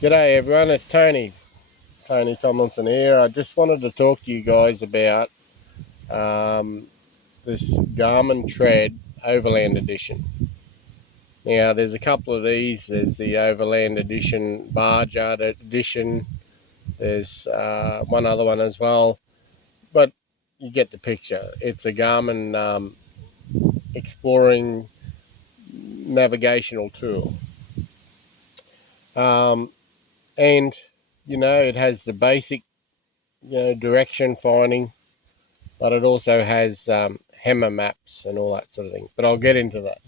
G'day everyone, it's Tony Tomlinson here. I just wanted to talk to you guys about this GarminTread Overland Edition. Now there's a couple of these. There's the Overland Edition, Barge Art Edition. There's one other one as well, but you get the picture. It's a Garmin exploring navigational tool. And it has the basic direction finding, but it also has hammer maps and all that sort of thing. But I'll get into that.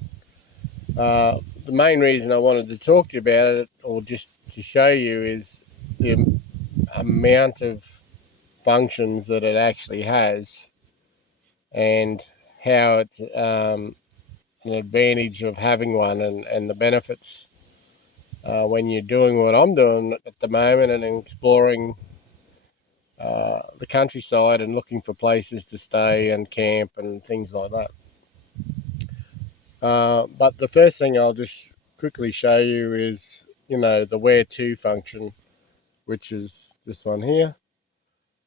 The main reason I wanted to talk to you about it, or just to show you, is the amount of functions that it actually has, and how it's an advantage of having one, and the benefits when you're doing what I'm doing at the moment and exploring the countryside and looking for places to stay and camp and things like that. But the first thing I'll just quickly show you is, the where to function, which is this one here.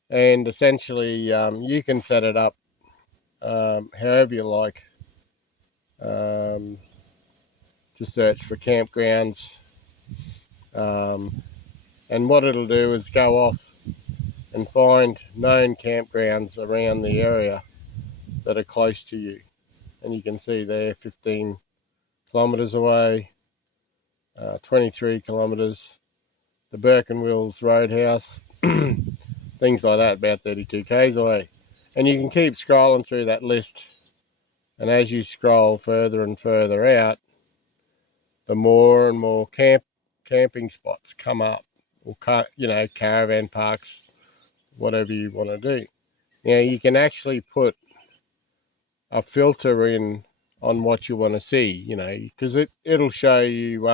And essentially, you can set it up however you like to search for campgrounds. And what it'll do is go off and find known campgrounds around the area that are close to you. And you can see there, 15 kilometres away, 23 kilometres, the Birkenwills Roadhouse, things like that, about 32 k's away. And you can keep scrolling through that list, and as you scroll further and further out, the more and more camping spots come up, or caravan parks, whatever you want to do. Now you can actually put a filter in on what you want to see, because it'll show you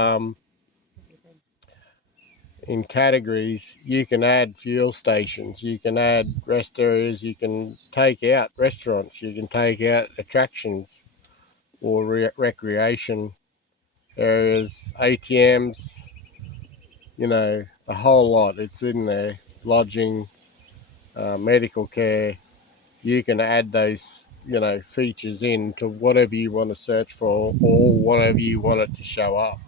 in categories. You can add fuel stations, you can add rest areas, you can take out restaurants, you can take out attractions or recreation areas, ATMs, the whole lot. It's in there. Lodging, medical care. You can add those features in to whatever you want to search for, or whatever you want it to show up.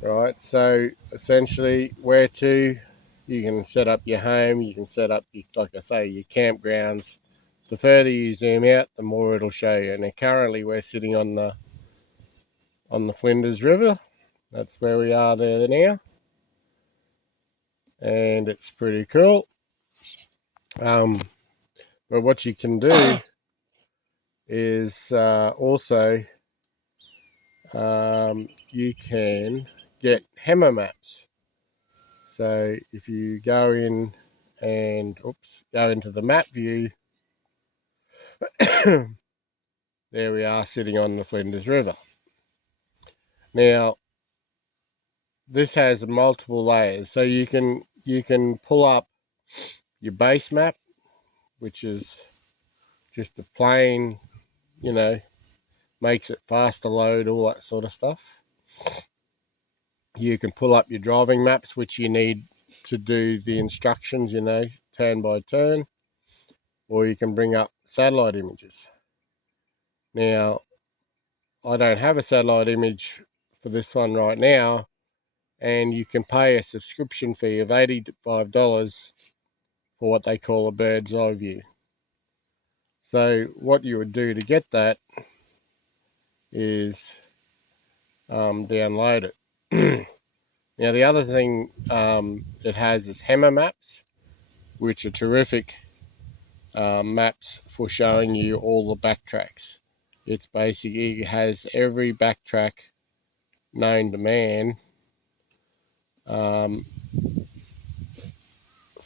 Right, so essentially, where to, you can set up your home, you can set up your, like I say, your campgrounds. The further you zoom out, the more it'll show you. And currently we're sitting on the Flinders River. That's where we are there now, and it's pretty cool. But what you can do is also you can get hammer maps. So if you go in and go into the map view, there we are sitting on the Flinders River. Now this has multiple layers, so you can pull up your base map, which is just a plain, makes it fast to load, all that sort of stuff. You can pull up your driving maps, which you need to do the instructions, turn by turn, or you can bring up satellite images. Now, I don't have a satellite image for this one right now, and you can pay a subscription fee of $85 for what they call a bird's eye view. So what you would do to get that is download it. Now the other thing it has is hammer maps, which are terrific maps for showing you all the backtracks. It basically has every backtrack known to man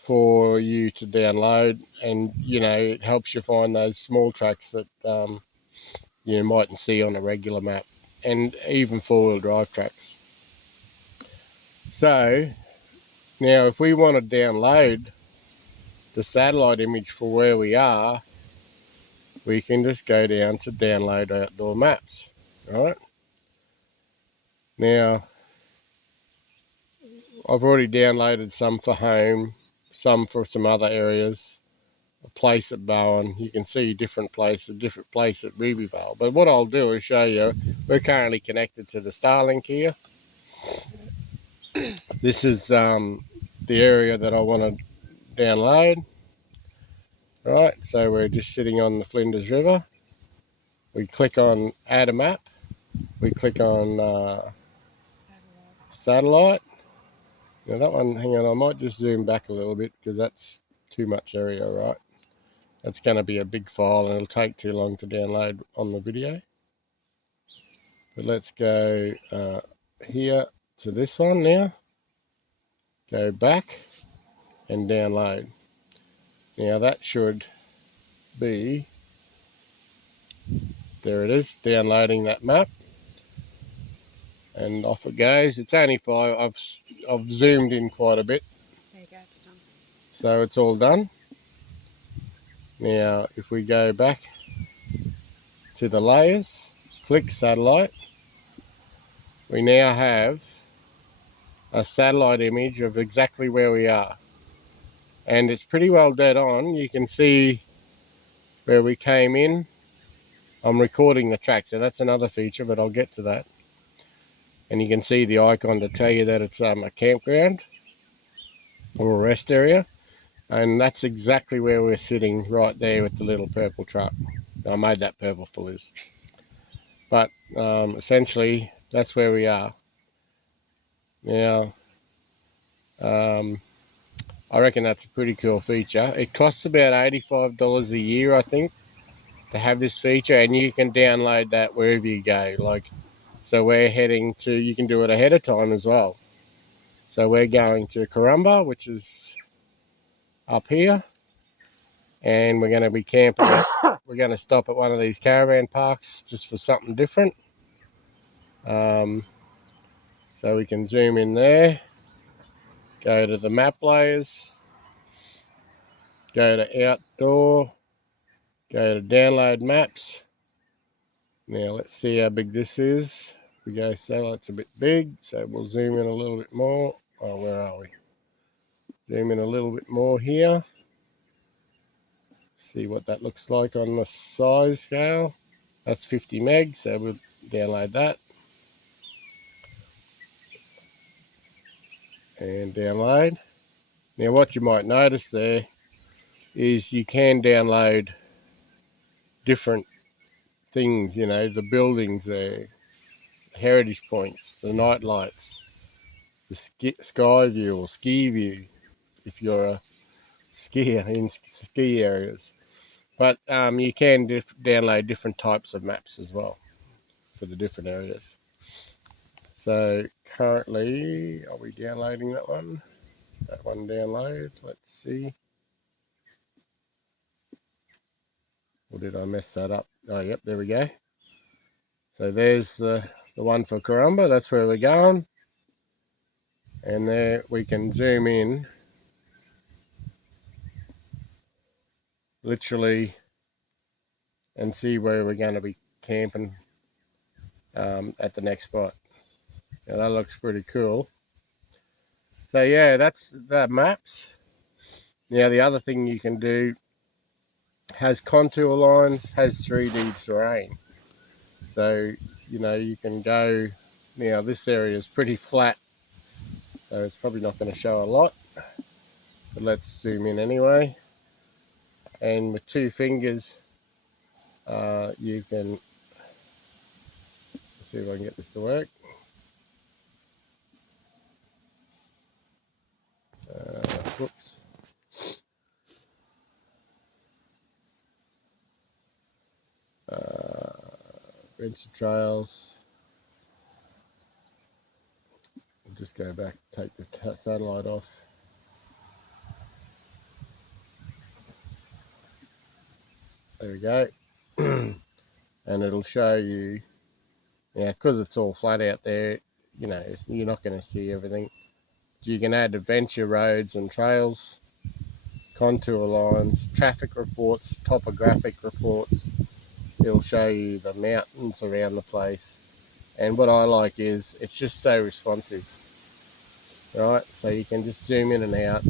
for you to download, and it helps you find those small tracks that you mightn't see on a regular map, and even four-wheel drive tracks. So now if we want to download the satellite image for where we are, we can just go down to download outdoor maps. Right now, I've already downloaded some for home, some for some other areas. A place at Bowen, you can see different place at Rubyvale. But what I'll do is show you, we're currently connected to the Starlink here. This is the area that I want to download. Right, so we're just sitting on the Flinders River. We click on add a map. We click on satellite. Now that one, hang on, I might just zoom back a little bit because that's too much area, right? That's going to be a big file and it'll take too long to download on the video. But let's go here to this one now. Go back and download. Now that should be, there it is, downloading that map. And off it goes. It's only 5. I've zoomed in quite a bit. There you go, it's done. So it's all done. Now if we go back to the layers, click satellite, we now have a satellite image of exactly where we are. And it's pretty well dead on. You can see where we came in. I'm recording the track, so that's another feature, but I'll get to that. And you can see the icon to tell you that it's a campground or a rest area. And that's exactly where we're sitting, right there with the little purple truck. I made that purple for Liz. But essentially, that's where we are. Now, I reckon that's a pretty cool feature. It costs about $85 a year, I think, to have this feature, and you can download that wherever you go. Like, so we're heading to, you can do it ahead of time as well. So we're going to Karumba, which is up here, and we're going to be camping we're going to stop at one of these caravan parks just for something different. So we can zoom in there, go to the map layers, go to outdoor, go to download maps. Now let's see how big this is. We go, so it's a bit big, so we'll zoom in a little bit more. Oh, where are we? Zoom in a little bit more here. See what that looks like on the size scale. That's 50 meg, so we'll download that. And download. Now what you might notice there is you can download different things, you know, the buildings there, heritage points, the night lights, the sky view or ski view if you're a skier in ski areas. But you can download different types of maps as well for the different areas. So currently, are we downloading that one? That one download, let's see. Or did I mess that up? Oh, yep, there we go. So there's the one for Karumba, that's where we're going. And there we can zoom in literally and see where we're going to be camping at the next spot. Now that looks pretty cool. So yeah, that's the maps. Now the other thing you can do, has contour lines, has 3D terrain. So, you know, you can go, now this area is pretty flat, so it's probably not going to show a lot, but let's zoom in anyway. And with 2 fingers, you can, see if I can get this to work. Whoops. Adventure trails. We'll just go back, take the satellite off. There we go. And it'll show you, yeah, because it's all flat out there, you know, you're not going to see everything. You can add adventure roads and trails, contour lines, traffic reports, topographic reports. It'll show you the mountains around the place. And what I like is it's just so responsive. right? So you can just zoom in and out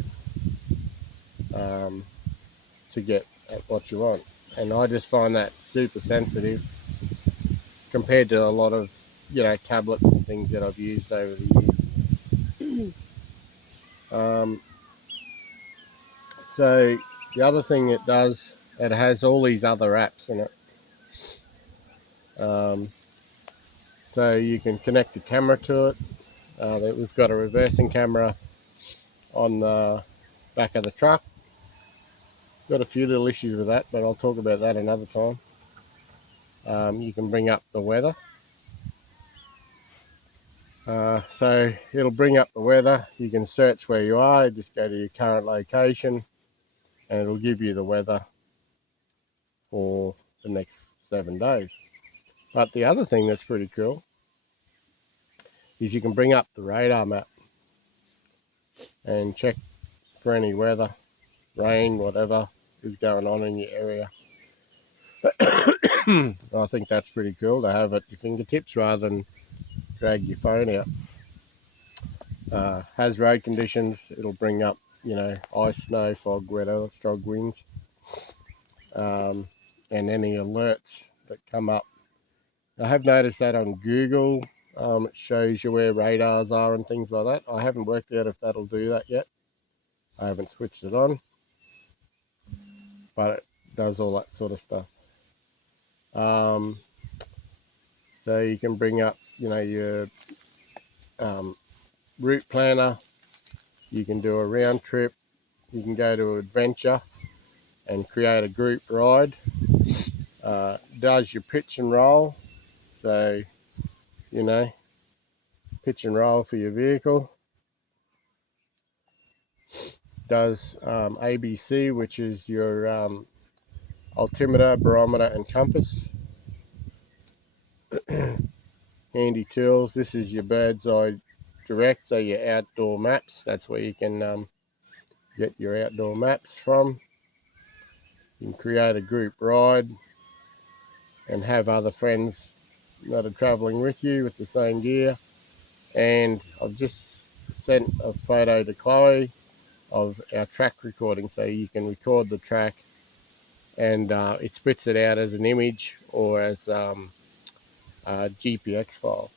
to get at what you want. And I just find that super sensitive compared to a lot of, tablets and things that I've used over the years. So the other thing it does, it has all these other apps in it. So you can connect the camera to it. We've got a reversing camera on the back of the truck. Got a few little issues with that, but I'll talk about that another time. You can bring up the weather. So it'll bring up the weather. You can search where you are, just go to your current location, and it'll give you the weather for the next 7 days. But the other thing that's pretty cool is you can bring up the radar map and check for any weather, rain, whatever is going on in your area. I think that's pretty cool to have at your fingertips rather than drag your phone out. Has road conditions, it'll bring up, ice, snow, fog, weather, strong winds, and any alerts that come up. I have noticed that on Google, it shows you where radars are and things like that. I haven't worked out if that'll do that yet. I haven't switched it on, but it does all that sort of stuff. So you can bring up, your route planner. You can do a round trip. You can go to adventure and create a group ride. Does your pitch and roll. So, pitch and roll for your vehicle. Does ABC, which is your altimeter, barometer, and compass. Handy tools. This is your bird's eye direct, so your outdoor maps. That's where you can get your outdoor maps from. You can create a group ride and have other friends that are traveling with you with the same gear. And I've just sent a photo to Chloe of our track recording, so you can record the track and it spits it out as an image or as a GPX file.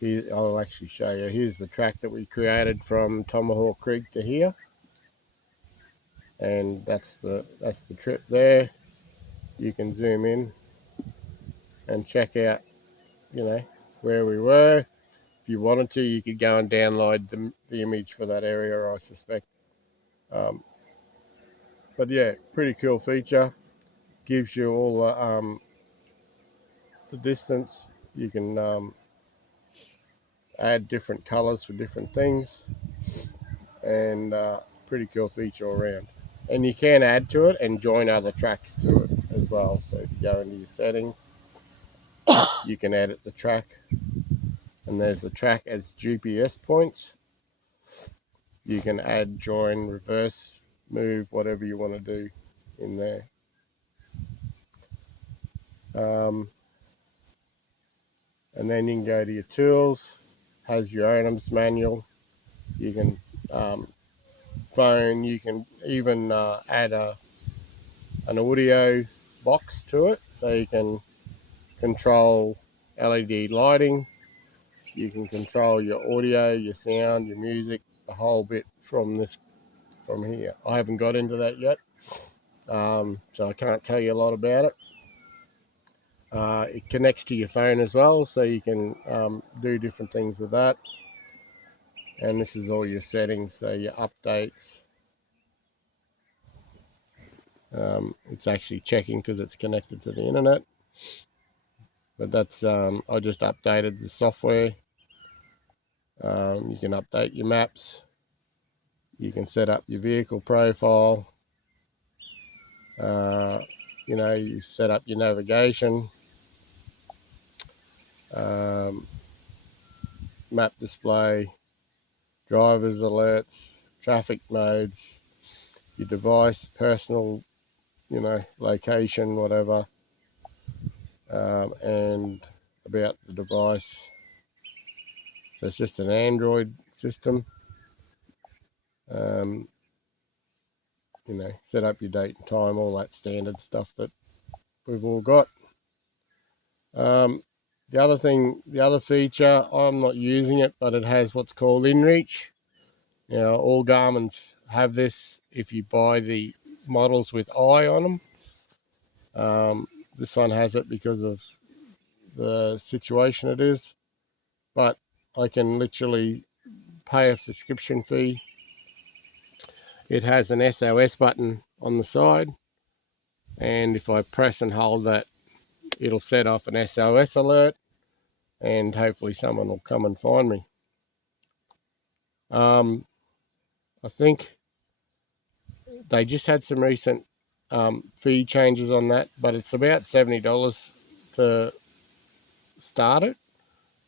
Here, I'll actually show you. Here's the track that we created from Tomahawk Creek to here, and that's the trip there. You can zoom in and check out, where we were. If you wanted to, you could go and download the image for that area, I suspect. But yeah, pretty cool feature. Gives you all the distance. You can add different colors for different things, and pretty cool feature all around. And you can add to it and join other tracks to it as well. So if you go into your settings, you can edit the track, and there's the track as GPS points. You can add, join, reverse, move, whatever you want to do in there. And then you can go to your tools, has your owner's manual. You can phone, you can even add an audio box to it, so you can control LED lighting. You can control your audio, your sound, your music, the whole bit from here. I haven't got into that yet, so I can't tell you a lot about it. It connects to your phone as well, so you can do different things with that. And this is all your settings, so your updates. It's actually checking because it's connected to the internet. But that's, I just updated the software. You can update your maps. You can set up your vehicle profile. You set up your navigation. Map display. Driver's alerts. Traffic modes. Your device, personal, location, whatever. And about the device. So it's just an Android system. You know, set up your date and time, all that standard stuff that we've all got. The other feature, I'm not using it, but it has what's called InReach. Now, all Garmins have this if you buy the models with eye on them. This one has it because of the situation it is, but I can literally pay a subscription fee. It has an SOS button on the side, and if I press and hold that, it'll set off an SOS alert, and hopefully someone will come and find me. I think they just had some recent fee changes on that, but it's about $70 to start it,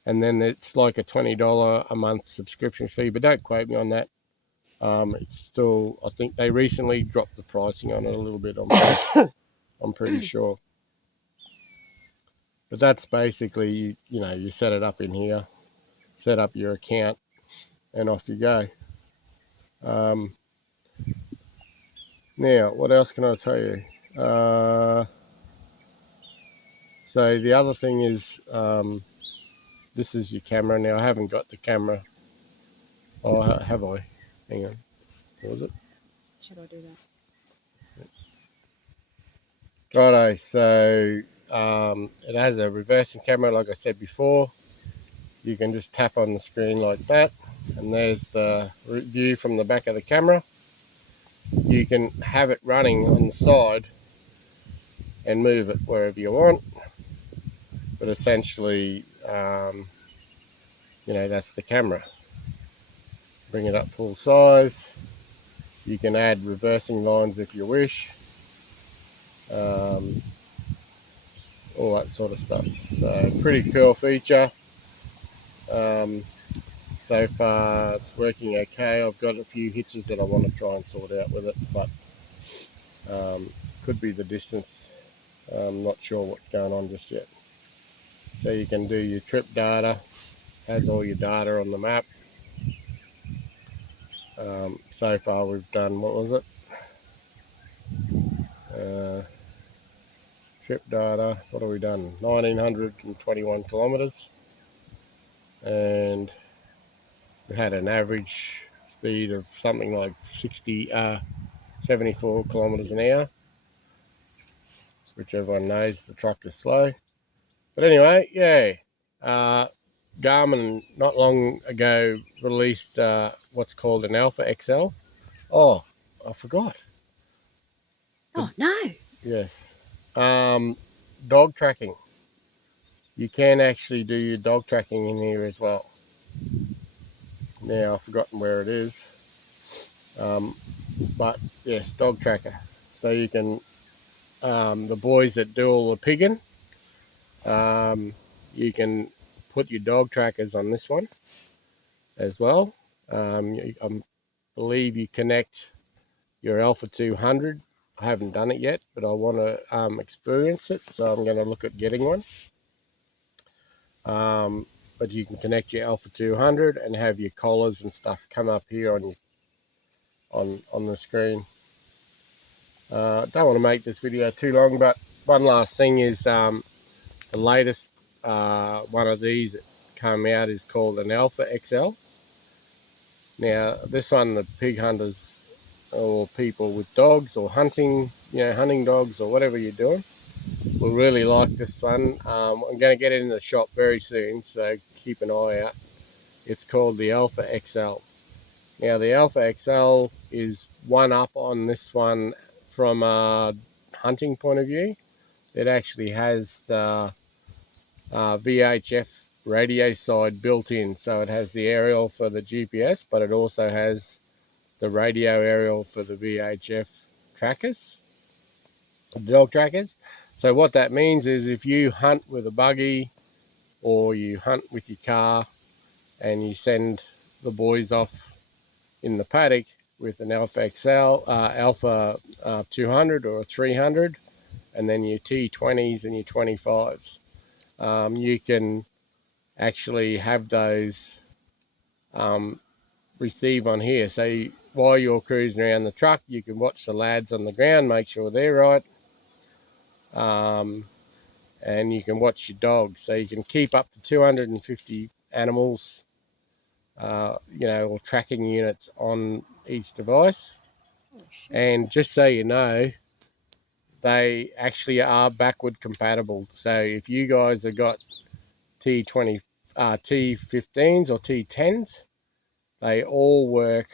and then it's like a $20 a month subscription fee, but don't quote me on that. It's still, I think they recently dropped the pricing on it a little bit. I'm pretty sure. But that's basically, you know, you set it up in here, set up your account, and off you go. Now, what else can I tell you? So the other thing is, this is your camera. Now, I haven't got the camera. Oh, have I? Hang on. What was it? How do I do that? Righto, so it has a reversing camera, like I said before. You can just tap on the screen like that, and there's the view from the back of the camera. You can have it running on the side and move it wherever you want, but essentially, you know, that's the camera. Bring it up full size. You can add reversing lines if you wish, all that sort of stuff. So pretty cool feature. So far it's working okay. I've got a few hitches that I want to try and sort out with it, but could be the distance. I'm not sure what's going on just yet. So you can do your trip data, has all your data on the map. So far we've done, what was it? Trip data, what have we done? 1,921 kilometers, and we had an average speed of something like 74 kilometers an hour, which everyone knows the truck is slow. But anyway, yeah, Garmin not long ago released what's called an Alpha XL. Oh, I forgot. Oh, no. Yes. Dog tracking. You can actually do your dog tracking in here as well. Now, I've forgotten where it is. But yes, dog tracker. So you can, the boys that do all the pigging, you can put your dog trackers on this one as well. I believe you connect your Alpha 200. I haven't done it yet, but I want to experience it, so I'm going to look at getting one. But you can connect your Alpha 200 and have your collars and stuff come up here on the screen. Don't want to make this video too long, but one last thing is the latest one of these that come out is called an Alpha XL. Now this one, the pig hunters or people with dogs or hunting, you know, hunting dogs or whatever you're doing, will really like this one. I'm going to get it in the shop very soon, so keep an eye out. It's called the Alpha XL. Now the Alpha XL is one up on this one from a hunting point of view. It actually has the VHF radio side built in, so it has the aerial for the GPS, but it also has the radio aerial for the VHF trackers, the dog trackers. So what that means is if you hunt with a buggy or you hunt with your car and you send the boys off in the paddock with an Alpha XL, Alpha 200 or a 300, and then your T20s and your 25s, you can actually have those receive on here. So while you're cruising around the truck, you can watch the lads on the ground, make sure they're right. And you can watch your dogs. So you can keep up to 250 animals, or tracking units on each device. And just so you know, they actually are backward compatible. So if you guys have got T15s or T10s, they all work.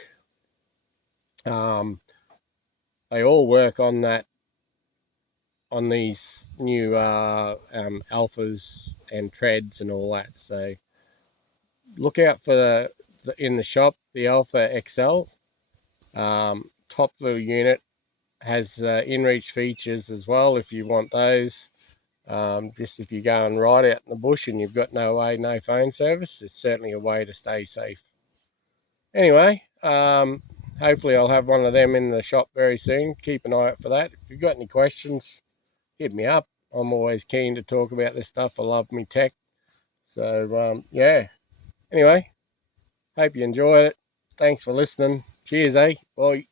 They all work on that, on these new alphas and treads and all that. So look out for in the shop, the Alpha XL. Top little unit, has in-reach features as well if you want those. Just if you're going right out in the bush and you've got no phone service, it's certainly a way to stay safe. Anyway, hopefully I'll have one of them in the shop very soon. Keep an eye out for that. If you've got any questions, hit me up. I'm always keen to talk about this stuff. I love me tech. So, yeah. Anyway, hope you enjoyed it. Thanks for listening. Cheers, eh? Bye.